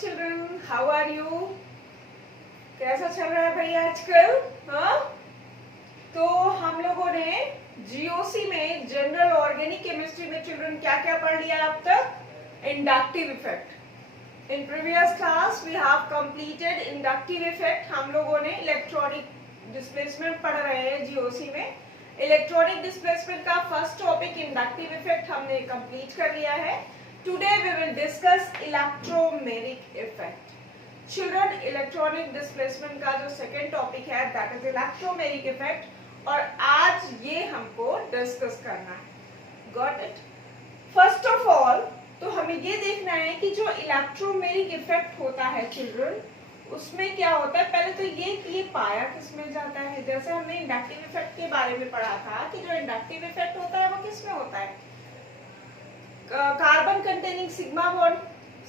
Children, how are you? कैसा चल रहा है भाई आजकल? हाँ, तो हम लोगों ने जीओसी में जनरल ऑर्गेनिक केमिस्ट्री में चिल्ड्रन क्या क्या पढ़ लिया अब तक? Inductive effect. In previous class we have completed inductive effect. हम लोगों ने इलेक्ट्रॉनिक डिस्प्लेसमेंट पढ़ रहे हैं जीओसी में। इलेक्ट्रॉनिक डिस्प्लेसमेंट का फर्स्ट टॉपिक इंडक्टिव इफेक्ट हमने कंप्लीट कर लिया है। Today we will discuss electromeric effect. Children, electronic displacement का जो सेकेंड टॉपिक है दैट इज इलेक्ट्रोमेरिक इफेक्ट, और आज ये हमको डिस्कस करना है। Got it? First of all तो हमें ये देखना है कि जो इलेक्ट्रोमेरिक इफेक्ट होता है चिल्ड्रन, उसमें क्या होता है। पहले तो ये कि ये पाया किसमें जाता है। जैसे हमने इंडक्टिव इफेक्ट के बारे में पढ़ा था कि जो इंडक्टिव इफेक्ट होता है वो किसमें होता है? Carbon containing sigma bond.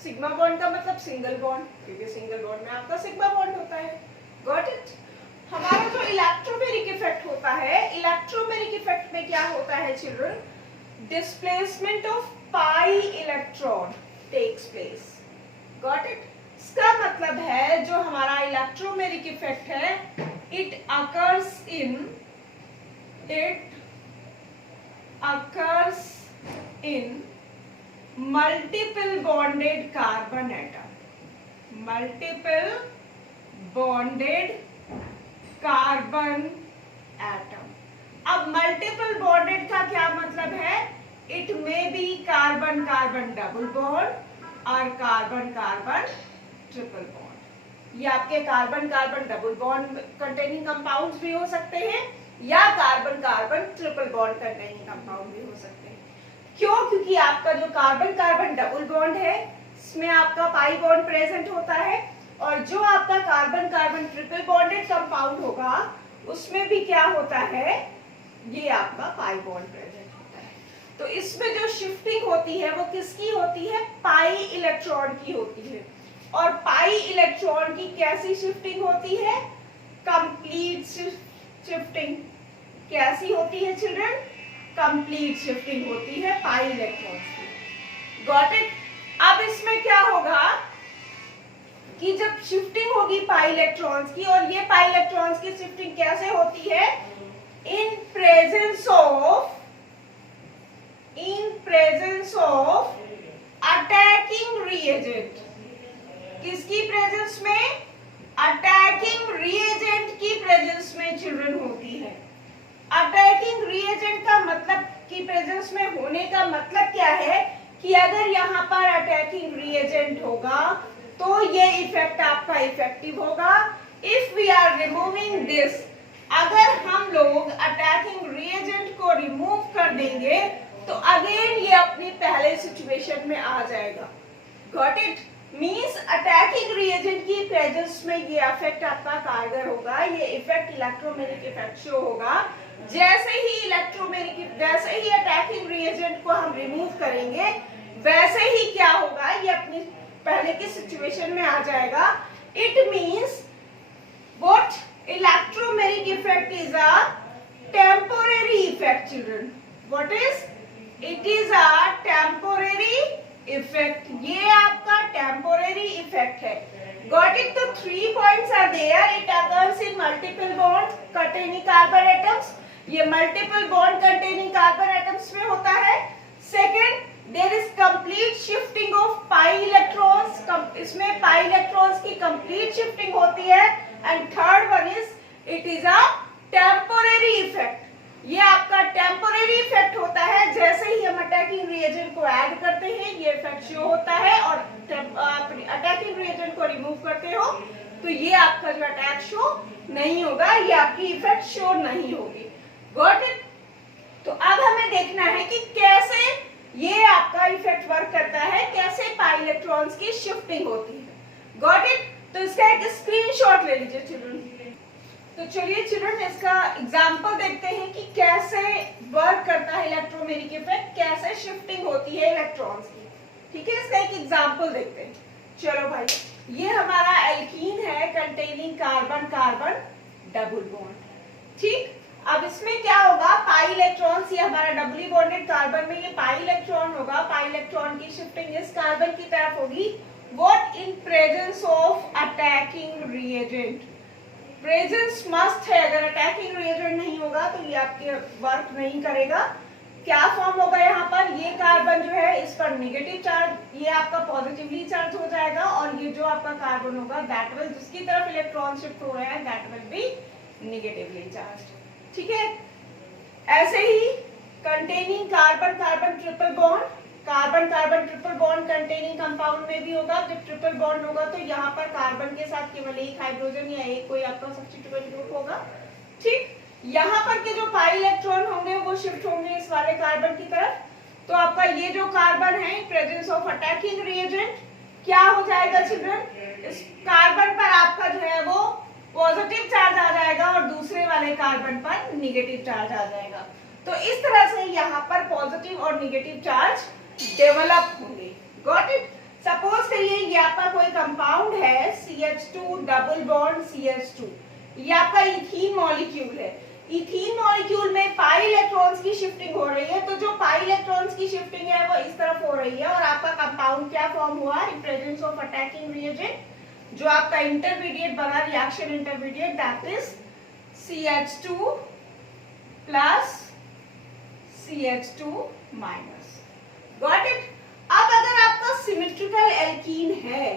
Sigma bond का मतलब सिंगल बॉन्ड, क्योंकि सिंगल बॉन्ड में आपका सिग्मा बॉन्ड होता है। Got it? हमारा जो इलेक्ट्रोमेरिक इफेक्ट होता है, इलेक्ट्रोमेरिक इफेक्ट में क्या होता है children? Displacement of pi electron takes place. Got it? इसका मतलब है जो हमारा इलेक्ट्रोमेरिक इफेक्ट है, it occurs in multiple bonded carbon atom. Multiple bonded carbon atom. अब मल्टीपल बॉन्डेड का क्या मतलब है? It may be carbon carbon double bond और कार्बन कार्बन ट्रिपल बॉन्ड। ये आपके carbon carbon double bond containing compounds भी हो सकते हैं या carbon carbon triple bond containing compound भी हो सकते हैं। क्यों? क्योंकि आपका जो कार्बन कार्बन डबल बॉन्ड है इसमें आपका पाई बॉन्ड प्रेजेंट होता है, और जो आपका carbon carbon triple bonded compound होगा उसमें भी क्या होता है? ये आपका पाई बॉन्ड प्रेजेंट होता है। तो इसमें जो शिफ्टिंग होती है वो किसकी होती है? पाई इलेक्ट्रॉन की होती है। और पाई इलेक्ट्रॉन की कैसी शिफ्टिंग होती है? Complete shifting. कैसी होती है चिल्ड्रन? कंप्लीट शिफ्टिंग होती है पाई इलेक्ट्रॉन्स की। Got it? अब इसमें क्या होगा कि जब शिफ्टिंग होगी पाई इलेक्ट्रॉन्स की, और ये पाई इलेक्ट्रॉन्स की शिफ्टिंग कैसे होती है? In presence of attacking reagent. किसकी प्रेजेंस में? अटैकिंग रिएजेंट की प्रेजेंस में चिल्ड्रन होती है। अटैकिंग रिएजेंट का मतलब की प्रेजेंस में होने का मतलब क्या है कि अगर यहाँ पर अटैकिंग रिएजेंट होगा तो ये इफेक्ट आपका इफेक्टिव होगा। If we are removing this, अगर हम लोग अटैकिंग रिएजेंट को रिमूव कर देंगे तो अगेन ये अपनी पहले सिचुएशन में आ जाएगा। Got it? Means attacking reagent की प्रेजेंस में ये इफेक्ट आपका कारगर होगा। ये इफेक्ट इलेक्ट्रोमेरिक इफेक्ट शो होगा। जैसे ही अटैकिंग रिएजेंट को हम रिमूव करेंगे वैसे ही क्या होगा? ये अपनी पहले की सिचुएशन में आ जाएगा। It means what? Electromeric effect is a temporary effect children. What is? It is a temporary effect. ये आपका टेम्पोरेरी इफेक्ट है। Got it? तो 3 points are there. It occurs in multiple bond containing carbon atoms. ये multiple bond containing carbon atoms में होता है। Second, there is complete shifting of pi electrons. इसमें pi electrons की कंप्लीट शिफ्टिंग होती है। And third one is it is a temporary effect. ये आपका टेम्पोरेरी इफेक्ट होता है। जैसे ही हम अटैकिंग रिएजेंट को ऐड करते हैं ये इफेक्ट शो होता है, और अटैकिंग रिएजेंट को रिमूव करते हो तो ये आपका जो अटैक शो नहीं होगा, ये आपकी इफेक्ट शो नहीं होगी। Got it? तो अब हमें देखना है कि कैसे ये आपका इफेक्ट वर्क करता है, कैसे पाई इलेक्ट्रॉन्स की शिफ्टिंग होती है। Got it? तो इसका एक स्क्रीनशॉट ले लीजिए चिल्ड्रन। तो चलिए चिल्ड्रन इसका एग्जांपल देखते हैं कि कैसे वर्क करता है इलेक्ट्रोमेरिक इफेक्ट, कैसे शिफ्टिंग होती है इलेक्ट्रॉन्स की। ठीक है, इसका एक एग्जांपल देखते हैं। चलो भाई, ये हमारा एल्कीन है containing carbon carbon double bond. ठीक, अब इसमें क्या होगा? पाई इलेक्ट्रॉन्स, ये हमारा डबली बॉन्डेड कार्बन में ये पाई इलेक्ट्रॉन होगा। पाई इलेक्ट्रॉन की शिफ्टिंग इस कार्बन की तरफ होगी What in presence of attacking reagent? Presence must है, अगर अटैकिंग रिएजेंट नहीं होगा तो ये आपके वर्क नहीं करेगा। क्या फॉर्म होगा यहाँ पर, ये कार्बन जो है इस पर नेगेटिव चार्ज, ये आपका पॉजिटिवली चार्ज हो जाएगा, और ये जो आपका कार्बन होगा दैट विल, जिसकी तरफ इलेक्ट्रॉन शिफ्ट हो रहे हैं that will be negatively charge. ठीक है, ऐसे ही containing carbon carbon triple bond, carbon carbon triple bond containing compound में भी होगा। जब ट्रिपल बॉन्ड होगा तो यहाँ पर कार्बन के साथ केवल एक हाइड्रोजन या एक कोई आपका सब्स्टिट्यूएंट ग्रुप होगा। ठीक, यहाँ पर के जो पाई इलेक्ट्रॉन होंगे वो शिफ्ट होंगे इस वाले कार्बन की तरफ। तो आपका ये जो कार्बन है प्रेजेंस ऑफ अटैकिंग रिएजेंट क्या हो जाएगा चिल्ड्रन, इस कार्बन पर आपका जो है वो पॉजिटिव चार्ज आ जाएगा और दूसरे वाले कार्बन पर नेगेटिव चार्ज आ जाएगा। तो इस तरह से यहाँ पर पॉजिटिव और नेगेटिव चार्ज डेवलप होंगे। Got it. सपोज करिए ये आपका कोई कंपाउंड है CH2 डबल बॉन्ड CH2, ये आपका इथीन मॉलिक्यूल है। इथीन मॉलिक्यूल में पाई इलेक्ट्रॉन्स की शिफ्टिंग हो रही है, तो जो पाई इलेक्ट्रॉन्स की शिफ्टिंग है वो इस तरफ हो रही है और आपका कंपाउंड क्या फॉर्म हुआ in presence of attacking reagent, जो आपका इंटरमीडिएट बना reaction intermediate that is CH2 plus CH2 minus. Got it. अब अगर आपका सिमेट्रिकल एल्कीन है,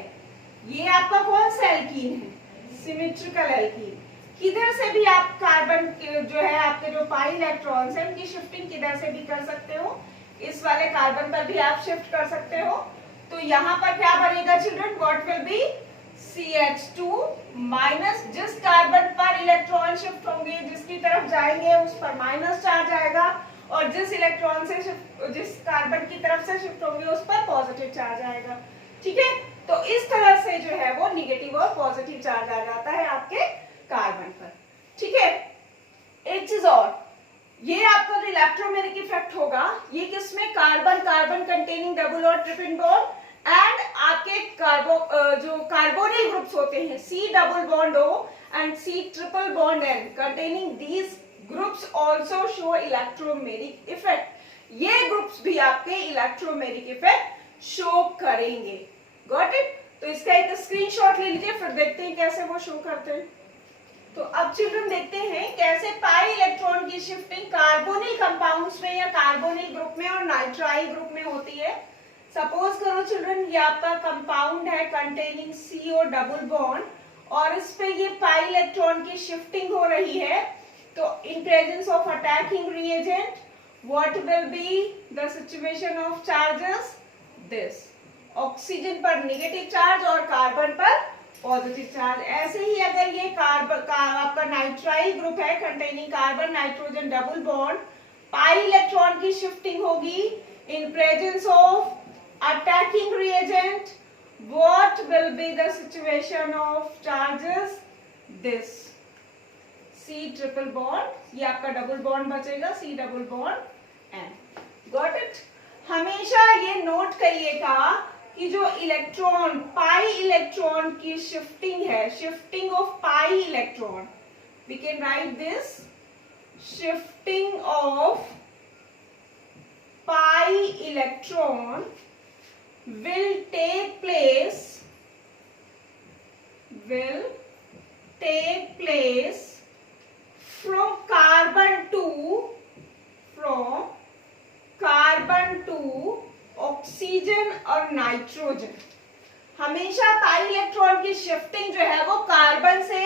ये आपका कौन सा एल्कीन है, सिमेट्रिकल एल्कीन, किधर से भी आप कार्बन जो है आपके जो पाई इलेक्ट्रॉन्स हैं उनकी शिफ्टिंग किधर से भी कर सकते हो, इस वाले कार्बन पर भी आप शिफ्ट कर सकते हो। तो यहाँ पर क्या बनेगा children, what will be CH2 minus, जिस कार्बन पर इलेक्ट्रॉन शिफ्ट होंगे जिसकी तरफ जाएंगे उस पर माइनस चार्ज आएगा, और जिस इलेक्ट्रॉन से जिस कार्बन की तरफ से शिफ्ट होंगे उस पर पॉजिटिव चार्ज आएगा। ठीक है, तो इस तरह से जो है वो नेगेटिव और पॉजिटिव चार्ज आ जाता है आपके कार्बन पर। ठीक है, एक चीज और, ये आपका जो इलेक्ट्रोमेरिक इफेक्ट होगा ये किसमें, कार्बन कार्बन कंटेनिंग डबल और ट्रिपल बॉन्ड एंड आपके जो कार्बोनिल ग्रुप्स होते हैं C double bond O and C triple bond N containing these groups also show electromeric effect. ये ग्रुप्स भी आपके इलेक्ट्रोमेरिक इफेक्ट शो करेंगे। Got it. तो इसका एक स्क्रीनशॉट ले लीजिए, फिर देखते हैं कैसे वो शो करते हैं। तो अब चिल्ड्रन देखते हैं कैसे पाई इलेक्ट्रॉन की शिफ्टिंग कार्बोनिल कंपाउंड्स में या कार्बोनिल ग्रुप में और नाइट्राइल ग्रुप में होती है। सपोज करो चिल्ड्रन ये आपका कंपाउंड है कंटेनिंग CO डबल बॉन्ड और इस पे ये पाई इलेक्ट्रॉन की शिफ्टिंग हो रही है। तो in presence of attacking reagent, what will be the situation of charges? This oxygen पर नेगेटिव चार्ज और कार्बन पर पॉजिटिव चार्ज। ऐसे ही अगर ये कार्बन आपका नाइट्राइल ग्रुप है containing carbon nitrogen double bond, पाई इलेक्ट्रॉन की शिफ्टिंग होगी in presence of attacking reagent, what will be the situation of charges? This C triple bond, ये आपका डबल बॉन्ड बचेगा C double bond N। Got it. हमेशा ये note करिएगा कि जो इलेक्ट्रॉन पाई इलेक्ट्रॉन की शिफ्टिंग है, shifting of pi electron, we can write this, shifting of pi electron will take place from carbon to oxygen और nitrogen. हमेशा pi electron की शिफ्टिंग जो है वो कार्बन से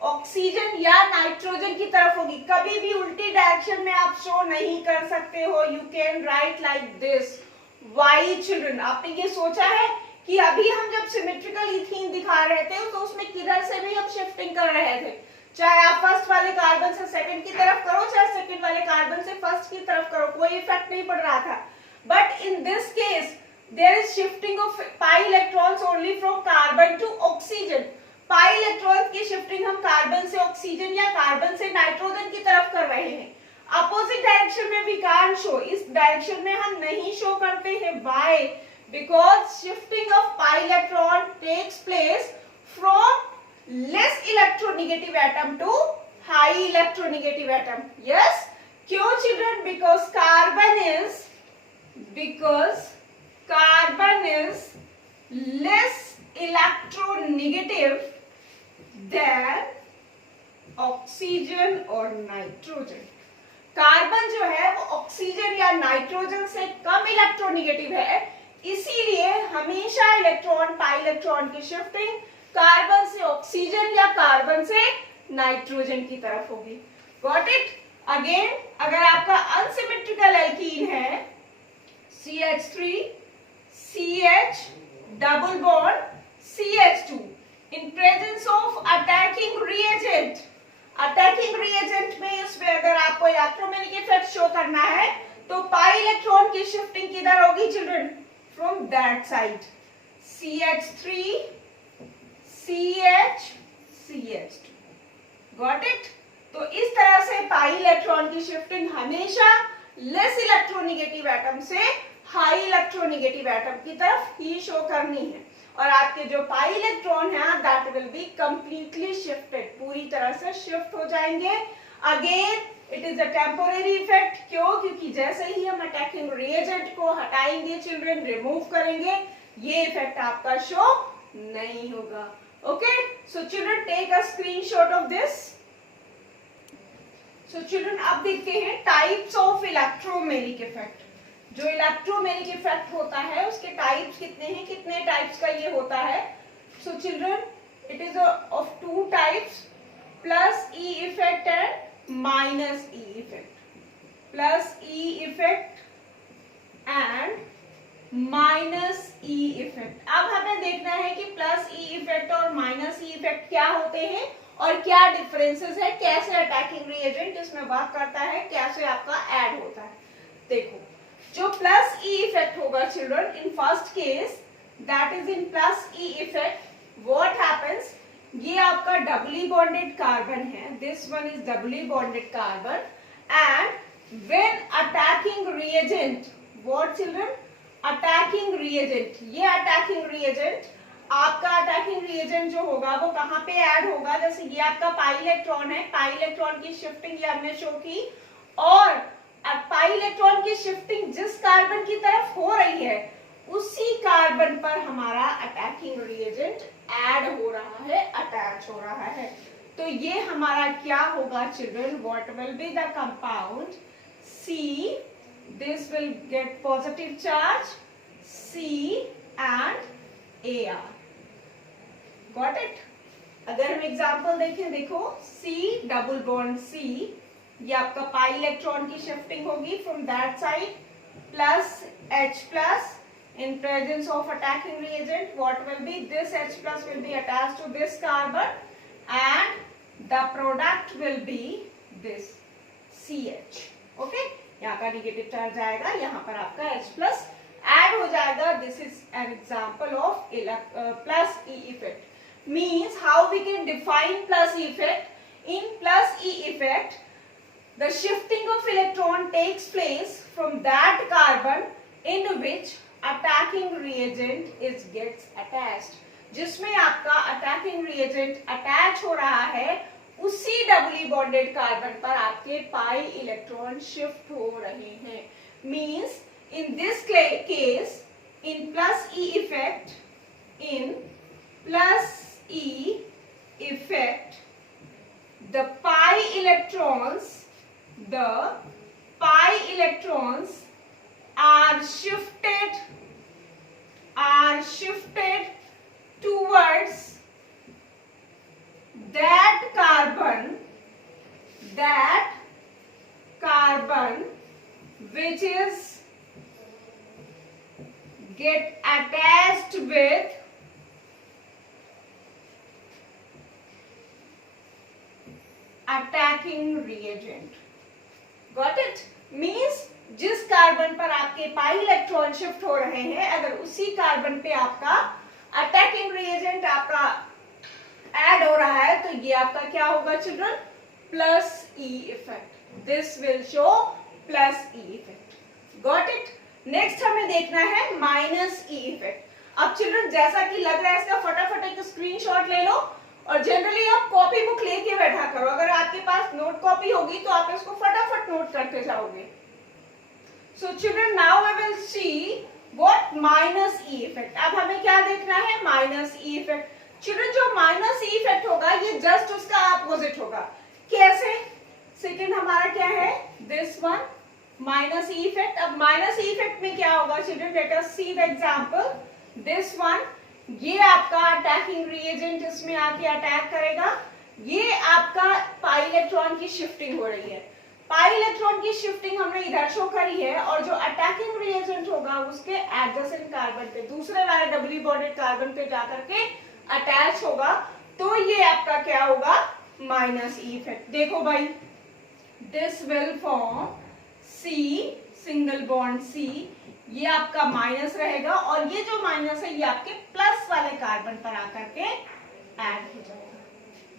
ऑक्सीजन या नाइट्रोजन की तरफ होगी, कभी भी उल्टी डायरेक्शन में आप शो नहीं कर सकते हो। You can write like this. Why children, आपने ये सोचा है कि अभी हम जब सिमेट्रिकल इथीन दिखा रहे थे तो उसमें किधर से भी हम शिफ्टिंग कर रहे थे, चाहे आप फर्स्ट वाले कार्बन से सेकंड की तरफ करो चाहे सेकंड वाले कार्बन से फर्स्ट की तरफ करो, कोई इफेक्ट नहीं पड़ रहा था। But in this case there is shifting of pi electrons only from carbon to oxygen. Pi electron की शिफ्टिंग हम कार्बन से ऑक्सीजन या कार्बन से नाइट्रोजन की तरफ कर रहे हैं। अपोजिट डायरेक्शन में वी कांट शो, इस डायरेक्शन में हम नहीं शो करते हैं। Why? Because shifting of pi electron takes place from less electronegative atom to high electronegative atom. Yes, क्यों children? Because carbon is less electronegative than oxygen और nitrogen. Carbon जो है वो ऑक्सीजन या नाइट्रोजन से कम इलेक्ट्रोनेगेटिव है, इसीलिए हमेशा इलेक्ट्रॉन पाई इलेक्ट्रॉन की शिफ्टिंग कार्बन से ऑक्सीजन या कार्बन से नाइट्रोजन की तरफ होगी। Got it? अगेन, अगर आपका अनसिमेट्रिकल एल्कीन है CH3 CH double bond CH2 in presence of attacking reagent, attacking reagent में इसमें अगर आपको इलेक्ट्रोमैग्नेटिक इफेक्ट शो करना है तो पाई इलेक्ट्रॉन की शिफ्टिंग किधर होगी children? From that side, CH3 CH CH2। Got it? तो इस तरह से पाई इलेक्ट्रॉन की शिफ्टिंग हमेशा लेस इलेक्ट्रोनेगेटिव एटम से हाई इलेक्ट्रोनेगेटिव एटम की तरफ ही शो करनी है, और आपके जो पाई इलेक्ट्रॉन है that will be completely shifted, पूरी तरह से शिफ्ट हो जाएंगे। Again it is a temporary effect. क्यों? क्योंकि जैसे ही हम अटैकिंग रिएजेंट को हटाएंगे चिल्ड्रन, रिमूव करेंगे, ये इफेक्ट आपका शो नहीं होगा। Okay, so children take a screenshot of this. So children अब देखते हैं टाइप्स ऑफ इलेक्ट्रोमैग्नेटिक इफेक्ट। जो इलेक्ट्रोमैग्नेटिक इफेक्ट होता है उसके टाइप्स कितने हैं, कितने टाइप्स का ये होता है? So children it is of two types, plus E effect and minus E effect. Plus E effect and minus E effect. अब हमें देखना है कि प्लस ई इफेक्ट और माइनस ई इफेक्ट क्या होते हैं और क्या डिफरेंसेस है, कैसे अटैकिंग रिएजेंट इसमें वर्क करता है, कैसे आपका ऐड होता है। देखो, जो प्लस ई इफेक्ट होगा children in first case, that is in plus E effect, what happens, ये आपका डबली बॉन्डेड कार्बन है, this one is doubly bonded carbon, and when attacking reagent, what children, attacking reagent, ये attacking reagent, आपका attacking reagent जो होगा वो कहां पे ऐड होगा? जैसे ये आपका पाई इलेक्ट्रॉन है, पाई इलेक्ट्रॉन की शिफ्टिंग ये हमने शो की, और पाई इलेक्ट्रॉन की शिफ्टिंग जिस कार्बन की तरफ हो रही है उसी कार्बन पर हमारा अटैकिंग रिएजेंट ऐड हो रहा है, अटैच हो रहा है। तो ये हमारा क्या होगा children? What will be the compound C, this will get positive charge C and AR। Got it? अगर हम एग्जाम्पल देखें, देखो C डबल बॉन्ड C, ये आपका पाई इलेक्ट्रॉन की शिफ्टिंग होगी from that side, plus H plus in presence of attacking reagent, what will be, this H plus will be attached to this carbon and the product will be this CH। okay, यहाँ का negative charge आएगा, यहाँ पर आपका H plus add हो जाएगा। This is an example of plus E effect. means how we can define plus E effect. In plus E effect, the shifting of electron takes place from that carbon in which attacking reagent is gets attached। जिसमें आपका attacking reagent attach हो रहा है उसी doubly bonded carbon पर आपके pi electron shift हो रहे हैं। means in this case, in plus E effect, in plus E effect, the pi electrons are shifted towards that carbon which is get attached with attacking reagent। Got it? means जिस carbon पर आपके pi electron shift हो रहे हैं, अगर उसी carbon पे आपका अटैकिंग रिएजेंट आपका ऐड हो रहा है तो ये आपका क्या होगा children? Plus E effect. This will show plus E effect. Got it? Next हमें देखना है माइनस ई इफेक्ट। अब चिल्ड्रन जैसा कि लग रहा है इसका फटाफट एक स्क्रीनशॉट ले लो और जनरली आप कॉपी बुक लेके बैठा करो। अगर आपके पास नोट कॉपी होगी तो आप इसको फटाफट नोट करते जाओगे। So children, now we will see what minus E effect. अब हमें क्या देखना है, माइनस ई इफेक्ट। चिल्ड्रन जो माइनस ई इफेक्ट होगा ये जस्ट उसका अपोजिट होगा। कैसे? सेकंड हमारा क्या है, this one minus E effect. अब माइनस ई इफेक्ट में क्या होगा children, let us see the example. This one, ये आपका अटैकिंग रिएजेंट इसमें आके अटैक करेगा, ये आपका पाई इलेक्ट्रॉन की शिफ्टिंग हो रही है। पाई इलेक्ट्रॉन की शिफ्टिंग हमने इधर शो करी है और जो अटैकिंग रिएजेंट होगा उसके एडजेसेंट कार्बन पे, दूसरे वाले डबली बॉन्डेड कार्बन पे जाकर के अटैच होगा, तो ये आपका क्या होगा, माइनस ई इफेक्ट। देखो भाई, this will form C, single bond C, ये आपका माइनस रहेगा और ये जो माइनस है ये आपके प्लस वाले कार्बन पर आकर के ऐड हो जाएगा।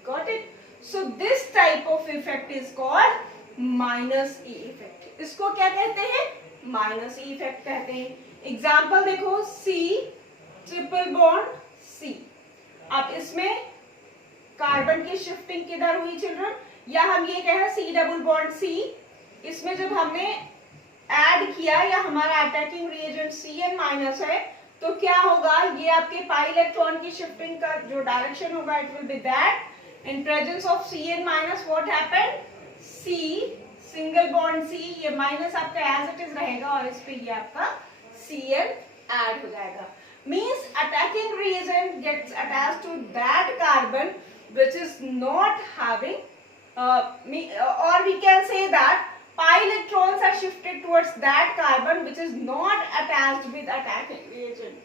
Got it? So this type of effect is called minus E effect. इसको क्या कहते हैं, माइनस ई इफेक्ट कहते हैं। एग्जाम्पल देखो, सी ट्रिपल बॉन्ड सी। अब इसमें कार्बन की शिफ्टिंग किधर हुई चिल्ड्रन, या हम ये कहें सी डबल बॉन्ड सी, इसमें जब हमने ऐड किया या हमारा अटैकिंग रिएजेंट Cn माइनस है, तो क्या होगा, ये आपके पाई इलेक्ट्रॉन की शिफ्टिंग का जो डायरेक्शन होगा it will be that in presence of Cn minus what happened, C single bond C, ये माइनस आपका एज इट इज रहेगा और इस पे ये आपका Cn ऐड हो जाएगा। Means attacking reagent gets attached to that carbon which is not having or we can say that pi electrons are shifted towards that carbon which is not attached with attacking reagent.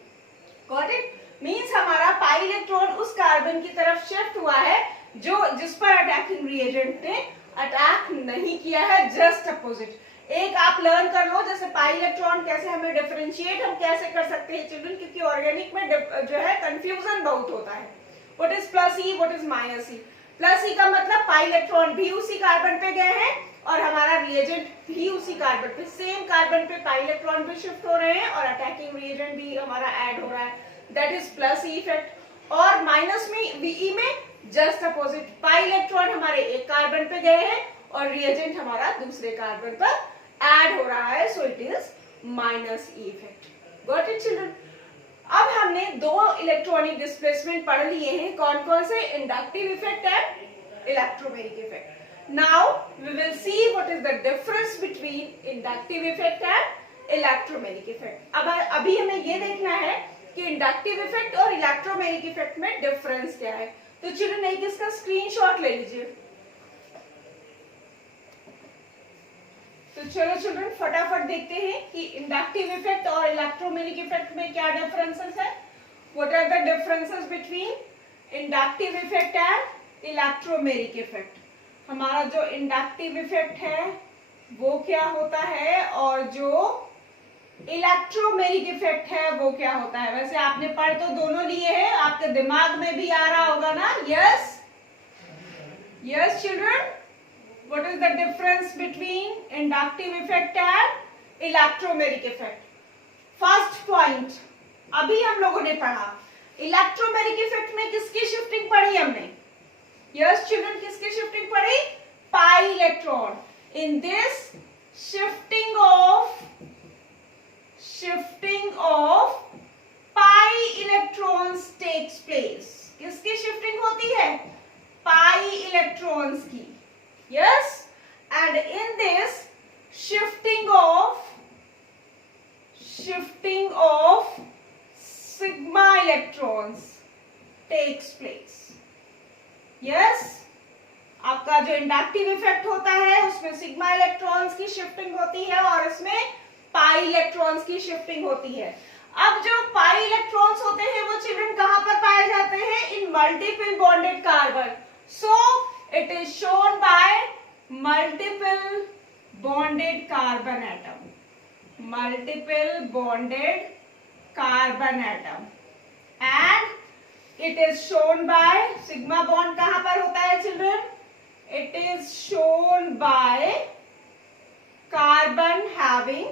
Got it? Means हमारा pi electron उस carbon की तरफ shift हुआ है जो जिस पर attacking reagent ने अटैक नहीं किया है, जस्ट अपोजिट। एक आप लर्न कर लो, जैसे पाई इलेक्ट्रॉन कैसे हमें डिफरेंशिएट हम कैसे कर सकते हैं चिल्ड्रन, क्योंकि ऑर्गेनिक में जो है कंफ्यूजन बहुत होता है। What is plus E, what is minus E. Plus E का मतलब पाई इलेक्ट्रॉन भी उसी कार्बन पे गए हैं और हमारा रिएजेंट भी उसी कार्बन पे, सेम कार्बन पे पाई इलेक्ट्रॉन भी शिफ्ट हो रहे हैं और अटैकिंग रिएजेंट भी हमारा ऐड हो रहा है, that is plus E effect. और माइनस में वीई में जस्ट अपोजिट, पाई इलेक्ट्रॉन हमारे एक कार्बन पे गए हैं और रिएजेंट हमारा दूसरे कार्बन पर ऐड हो रहा है, so it is minus E effect. Got it children? अब हमने दो इलेक्ट्रॉनिक डिस्प्लेसमेंट पढ़ लिए हैं, कौन कौन से, inductive effect and electromagnetic effect. Now we will see what is the difference between inductive effect and electromagnetic effect. अब अभी हमें ये देखना है कि इंडक्टिव इफेक्ट और इलेक्ट्रोमैग्नेटिक इफेक्ट में डिफरेंस क्या है। तो चिल्ड्रन एक इसका स्क्रीनशॉट ले लीजिए। तो चलो चिल्ड्रन फटाफट देखते हैं कि इंडक्टिव इफेक्ट और इलेक्ट्रोमैग्नेटिक इफेक्ट में क्या डिफरेंसेस है। What are the differences between inductive effect and electromagnetic effect. हमारा जो इंडक्टिव इफेक्ट है वो क्या होता है और जो इलेक्ट्रोमैग्नेटिक इफेक्ट है वो क्या होता है। वैसे आपने पढ़ तो दोनों लिए हैं, आपके दिमाग में भी आ रहा होगा ना, yes yes children. What is the difference between inductive effect and electromagnetic effect? First point, अभी हम लोगों ने पढ़ा इलेक्ट्रोमैग्नेटिक इफेक्ट में किसकी शिफ्टिंग पढ़ी हमने, यस चिल्ड्रन, किसकी शिफ्टिंग पढ़ी, pi electron. In this shifting of pi electrons takes place. किसकी शिफ्टिंग होती है, पाई इलेक्ट्रॉन्स की, yes, and in this shifting of sigma electrons takes place, yes। आपका जो इंडक्टिव इफेक्ट होता है उसमें सिग्मा इलेक्ट्रॉन्स की शिफ्टिंग होती है और इसमें पाई इलेक्ट्रॉन्स की शिफ्टिंग होती है। अब जो पाई इलेक्ट्रॉन्स होते हैं वो चिल्ड्रन कहां पर पाए जाते हैं, इन multiple bonded carbon. So it is shown by multiple bonded carbon atom, multiple bonded carbon atom, and it is shown by sigma bond कहां पर होता है children, it is shown by carbon having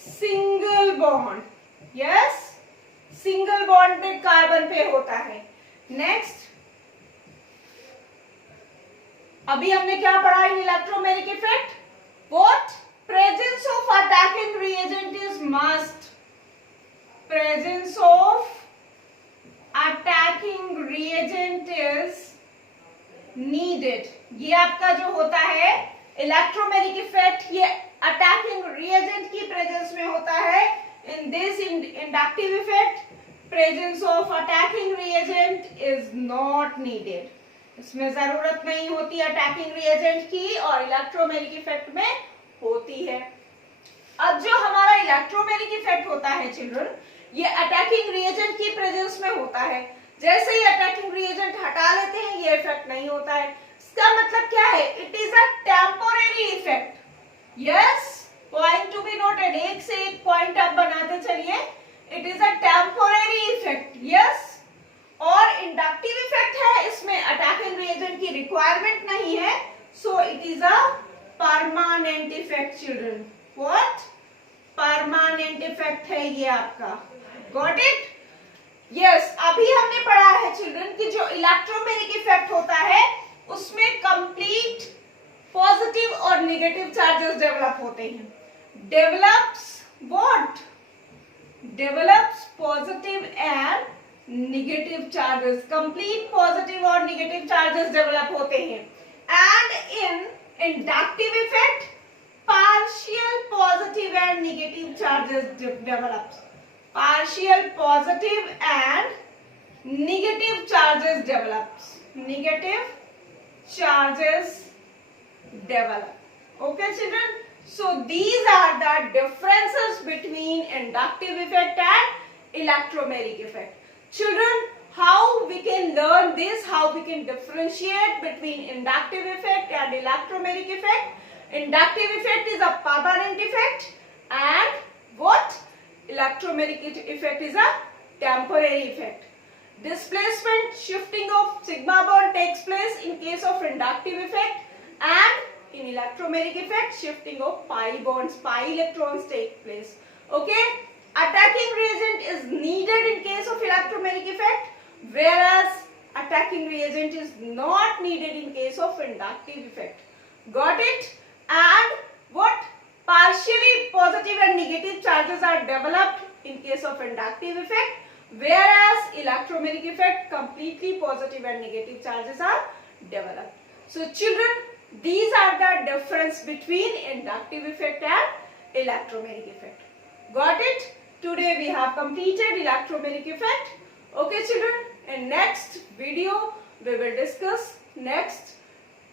single bond, yes, single bonded carbon पे होता है। Next, अभी हमने क्या पढ़ा in electromagnetic effect, what presence of attacking reagent is must. Presence of attacking reagent is needed. ये आपका जो होता है इलेक्ट्रोमेरिक इफेक्ट, ये अटैकिंग रिएजेंट की प्रेजेंस में होता है. In this inductive effect presence of attacking reagent is not needed. इसमें जरूरत नहीं होती अटैकिंग रिएजेंट की और इलेक्ट्रोमेरिक इफेक्ट में होती है. अब जो हमारा इलेक्ट्रोमेरिक इफेक्ट होता है चिल्ड्रन, ये अटैकिंग रिएजेंट की प्रेजेंस में होता है. जैसे ही अटैकिंग रिएजेंट हटा लेते हैं ये इफेक्ट नहीं होता है. इसका मतलब क्या है? It is a temporary effect. Yes, point to be noted. एक से एक पॉइंट आप बनाते चलिए. It is a temporary effect. Yes, और इंडक्टिव इफेक्ट है, इसमें अटैकिंग रिएजेंट की रिक्वायरमेंट नहीं है. So it is a permanent effect children. What? Permanent effect है ये आपका. Got it? यस, अभी हमने पढ़ा है चिल्ड्रन कि जो इलेक्ट्रोमेरिक इफेक्ट होता है उसमें कंप्लीट पॉजिटिव और नेगेटिव चार्जेस डेवलप होते हैं. Develops what? Develops positive and negative charges. Complete positive और नेगेटिव चार्जेस डेवलप होते हैं. And in inductive effect partial positive and negative charges develops. Partial positive and negative charges develops. Negative charges develop. Okay children, so these are the differences between inductive effect and electromeric effect. Children, how we can learn this, how we can differentiate between inductive effect and electromeric effect? Inductive effect is a permanent effect and what? Electromeric effect is a temporary effect. Displacement, shifting of sigma bond takes place in case of inductive effect, and in electromeric effect shifting of pi bonds, pi electrons take place. Okay, attacking reagent is needed in case of electromeric effect, whereas attacking reagent is not needed in case of inductive effect. Got it? And what? Partially positive and negative charges are developed in case of inductive effect, whereas electromeric effect completely positive and negative charges are developed. So children, these are the difference between inductive effect and electromeric effect. Got it? Today we have completed electromeric effect. Okay children, in next video we will discuss next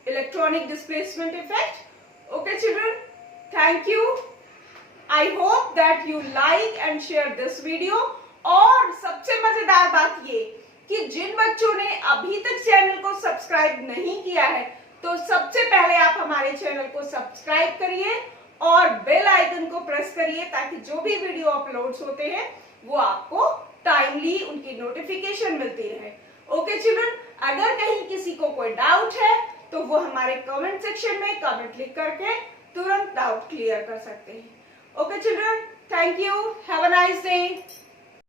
electronic displacement effect. Okay children, thank you. I hope that you like and share this video. और सबसे मजेदार बात ये कि जिन बच्चों ने अभी तक चैनल को सब्सक्राइब नहीं किया है, तो सबसे पहले आप हमारे चैनल को सब्सक्राइब करिए और बेल आइकन को प्रेस करिए ताकि जो भी वीडियो अपलोड्स होते हैं वो आपको टाइमली उनकी नोटिफिकेशन मिलती रहे. ओके चिल्ड्रन, अगर कहीं किसी को कोई डाउट है तो वो हमारे कमेंट सेक्शन में कमेंट लिख करके तुरंत डाउट क्लियर कर सकते हैं. Okay children, thank you. Have a nice day.